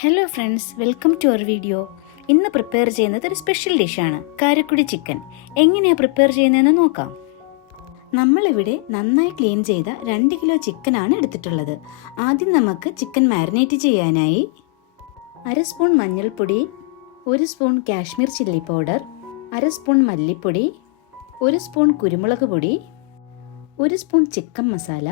Hello friends, welcome to our video. ഇന്ന് prepare ചെയ്യുന്നത് ഒരു സ്പെഷ്യൽ ഡിഷാണ്, കാരക്കുടി ചിക്കൻ. എങ്ങനെയാണ് പ്രിപ്പയർ ചെയ്യുന്നതെന്ന് നോക്കാം. നമ്മളിവിടെ നന്നായി ക്ലീൻ ചെയ്ത 2 കിലോ ചിക്കനാണ് എടുത്തിട്ടുള്ളത്. ആദ്യം നമുക്ക് ചിക്കൻ മാരിനേറ്റ് ചെയ്യാനായി 1/2 സ്പൂൺ മഞ്ഞൾപ്പൊടി, 1 spoon Kashmir chilli powder, 1/2 spoon മല്ലിപ്പൊടി, 1 സ്പൂൺ കുരുമുളക് പൊടി, 1 സ്പൂൺ ചിക്കൻ മസാല,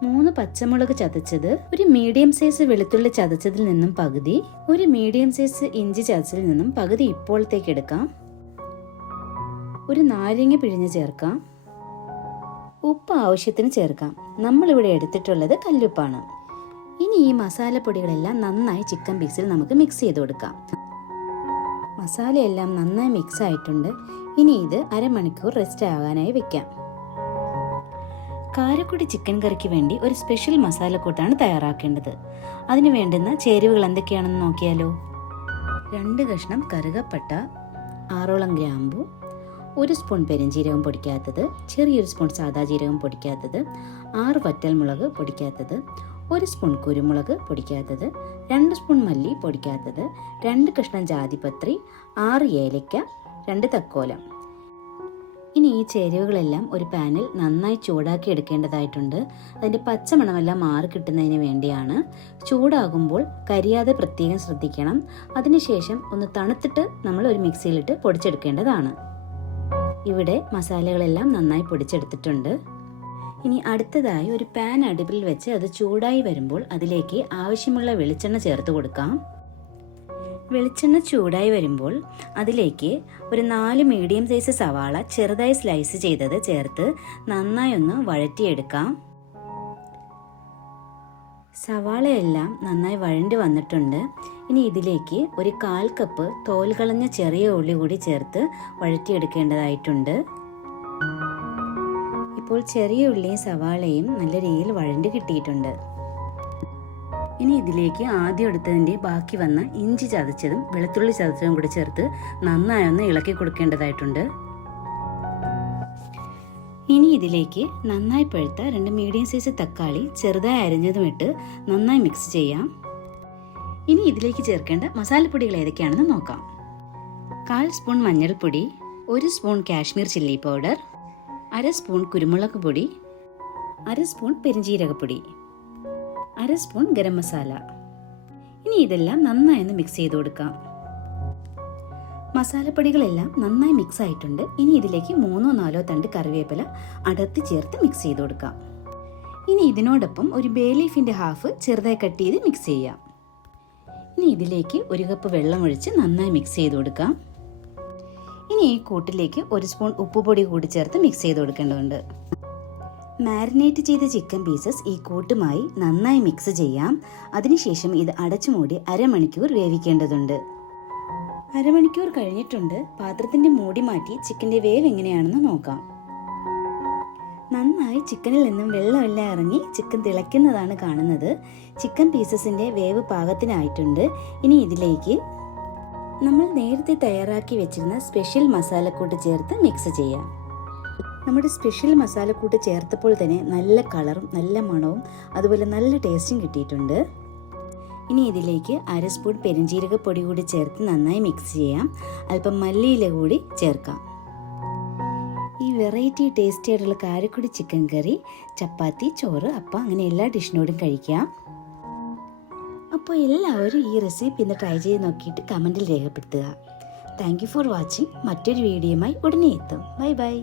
3 പച്ചമുളക് ചതച്ചത്, ഒരു മീഡിയം സൈസ് വെളുത്തുള്ളി ചതച്ചതിൽ നിന്നും പകുതി, ഒരു മീഡിയം സൈസ് ഇഞ്ചി ചതച്ചതിൽ നിന്നും പകുതി ഇപ്പോഴത്തേക്ക് എടുക്കാം, ഒരു നാരങ്ങ പിഴിഞ്ഞ് ചേർക്കാം, ഉപ്പ് ആവശ്യത്തിന് ചേർക്കാം. നമ്മളിവിടെ എടുത്തിട്ടുള്ളത് കല്ലുപ്പാണ്. ഇനി ഈ മസാലപ്പൊടികളെല്ലാം നന്നായി ചിക്കൻ പീസിൽ നമുക്ക് മിക്സ് ചെയ്ത് കൊടുക്കാം. മസാലയെല്ലാം നന്നായി മിക്സ് ആയിട്ടുണ്ട്. ഇനി ഇത് അരമണിക്കൂർ റെസ്റ്റ് ആകാനായി വെക്കാം. കാരക്കുടി ചിക്കൻ കറിക്ക് വേണ്ടി ഒരു സ്പെഷ്യൽ മസാലക്കൂട്ടാണ് തയ്യാറാക്കേണ്ടത്. അതിന് വേണ്ടുന്ന ചേരുവകൾ എന്തൊക്കെയാണെന്ന് നോക്കിയാലോ. 2 കഷ്ണം കറുകപ്പട്ട, 6ഓളം ഗ്രാമ്പു, 1 സ്പൂൺ പെരുംജീരകം പൊടിക്കാത്തത്, ചെറിയൊരു സ്പൂൺ സാദാ ജീരകം പൊടിക്കാത്തത്, 6 വറ്റൽമുളക് പൊടിക്കാത്തത്, 1 സ്പൂൺ കുരുമുളക് പൊടിക്കാത്തത്, 2 സ്പൂൺ മല്ലി പൊടിക്കാത്തത്, 2 കഷ്ണം ജാതിപത്രി, 6 ഏലക്ക, 2 തക്കോലം. ഇനി ഈ ചേരുവകളെല്ലാം ഒരു പാനിൽ നന്നായി ചൂടാക്കി എടുക്കേണ്ടതായിട്ടുണ്ട്. അതിൻ്റെ പച്ചമണമെല്ലാം മാറി കിട്ടുന്നതിന് വേണ്ടിയാണ്. ചൂടാകുമ്പോൾ കരിയാതെ പ്രത്യേകം ശ്രദ്ധിക്കണം. അതിനുശേഷം ഒന്ന് തണുത്തിട്ട് നമ്മൾ ഒരു മിക്സിയിലിട്ട് പൊടിച്ചെടുക്കേണ്ടതാണ്. ഇവിടെ മസാലകളെല്ലാം നന്നായി പൊടിച്ചെടുത്തിട്ടുണ്ട്. ഇനി അടുത്തതായി ഒരു പാൻ അടുപ്പിൽ വെച്ച് അത് ചൂടായി വരുമ്പോൾ അതിലേക്ക് ആവശ്യമുള്ള വെളിച്ചെണ്ണ ചേർത്ത് കൊടുക്കാം. വെളിച്ചെണ്ണ ചൂടായി വരുമ്പോൾ അതിലേക്ക് ഒരു 4 മീഡിയം സൈസ് സവാള ചെറുതായി സ്ലൈസ് ചെയ്തത് ചേർത്ത് നന്നായി ഒന്ന് വഴറ്റിയെടുക്കാം. സവാളയെല്ലാം നന്നായി വഴണ്ടി വന്നിട്ടുണ്ട്. ഇനി ഇതിലേക്ക് ഒരു 1/4 കപ്പ് തോൽ കളഞ്ഞ ചെറിയ ഉള്ളി കൂടി ചേർത്ത് വഴറ്റിയെടുക്കേണ്ടതായിട്ടുണ്ട്. ഇപ്പോൾ ചെറിയ ഉള്ളിയും സവാളയും നല്ല രീതിയിൽ വഴണ്ടി കിട്ടിയിട്ടുണ്ട്. ഇനി ഇതിലേക്ക് ആദ്യം എടുത്തതിൻ്റെ ബാക്കി വന്ന ഇഞ്ചി ചതച്ചതും വെളുത്തുള്ളി ചതച്ചതും കൂടി ചേർത്ത് നന്നായി ഒന്ന് ഇളക്കി കൊടുക്കേണ്ടതായിട്ടുണ്ട്. ഇനി ഇതിലേക്ക് നന്നായി പഴുത്ത 2 മീഡിയം സൈസ് തക്കാളി ചെറുതായി അരിഞ്ഞതും ഇട്ട് നന്നായി മിക്സ് ചെയ്യാം. ഇനി ഇതിലേക്ക് ചേർക്കേണ്ട മസാലപ്പൊടികൾ ഏതൊക്കെയാണെന്ന് നോക്കാം. 1/4 സ്പൂൺ മഞ്ഞൾപ്പൊടി, 1 spoon Kashmir chilli powder, 1/2 spoon കുരുമുളക് പൊടി, 1/2 സ്പൂൺ പെരുംജീരകപ്പൊടി, 1/2 സ്പൂൺ ഗരം മസാല. ഇനി ഇതെല്ലാം നന്നായി ഒന്ന് മിക്സ് ചെയ്ത് കൊടുക്കാം. മസാലപ്പൊടികളെല്ലാം നന്നായി മിക്സ് ആയിട്ടുണ്ട്. ഇനി ഇതിലേക്ക് 3-4 തണ്ട് കറിവേപ്പില അടർത്തി ചേർത്ത് മിക്സ് ചെയ്ത് കൊടുക്കാം. ഇനി ഇതിനോടൊപ്പം ഒരു ബേ ലീഫിന്റെ ഹാഫ് ചെറുതായി കട്ട് ചെയ്ത് മിക്സ് ചെയ്യാം. ഇനി ഇതിലേക്ക് 1 കപ്പ് വെള്ളം ഒഴിച്ച് നന്നായി മിക്സ് ചെയ്ത് കൊടുക്കാം. ഇനി ഈ കൂട്ടിലേക്ക് 1 സ്പൂൺ ഉപ്പുപൊടി കൂടി ചേർത്ത് മിക്സ് ചെയ്ത് കൊടുക്കേണ്ടതുണ്ട്. മാരിനേറ്റ് ചെയ്ത ചിക്കൻ പീസസ് ഈ കൂട്ടുമായി നന്നായി മിക്സ് ചെയ്യാം. അതിനുശേഷം ഇത് അടച്ചു മൂടി അരമണിക്കൂർ വേവിക്കേണ്ടതുണ്ട്. അരമണിക്കൂർ കഴിഞ്ഞിട്ടുണ്ട്. പാത്രത്തിന്റെ മൂടി മാറ്റി ചിക്കന്റെ വേവ് എങ്ങനെയാണെന്ന് നോക്കാം. നന്നായി ചിക്കനിൽ നിന്നും വെള്ളമെല്ലാം ഇറങ്ങി ചിക്കൻ തിളയ്ക്കുന്നതാണ് കാണുന്നത്. ചിക്കൻ പീസസിന്റെ വേവ് പാകത്തിനായിട്ടുണ്ട്. ഇനി ഇതിലേക്ക് നമ്മൾ നേരത്തെ തയ്യാറാക്കി വെച്ചിരുന്ന സ്പെഷ്യൽ മസാലക്കൂട്ട് ചേർത്ത് മിക്സ് ചെയ്യാം. നമ്മുടെ സ്പെഷ്യൽ മസാലക്കൂട്ട് ചേർത്തപ്പോൾ തന്നെ നല്ല കളറും നല്ല മണവും അതുപോലെ നല്ല ടേസ്റ്റും കിട്ടിയിട്ടുണ്ട്. ഇനി ഇതിലേക്ക് 1/2 സ്പൂൺ പെരുംജീരകപ്പൊടി കൂടി ചേർത്ത് നന്നായി മിക്സ് ചെയ്യാം. അല്പം മല്ലിയില കൂടി ചേർക്കാം. ഈ വെറൈറ്റി ടേസ്റ്റി ആയിട്ടുള്ള കാരക്കുടി ചിക്കൻ കറി ചപ്പാത്തി, ചോറ്, അപ്പം അങ്ങനെ എല്ലാ ഡിഷിനോടും കഴിക്കാം. അപ്പോൾ എല്ലാവരും ഈ റെസിപ്പി ഇന്ന് ട്രൈ ചെയ്ത് നോക്കിയിട്ട് കമൻറ്റിൽ രേഖപ്പെടുത്തുക. Thank you for watching. മറ്റൊരു വീഡിയോയുമായി ഉടനെ എത്തും. Bye bye.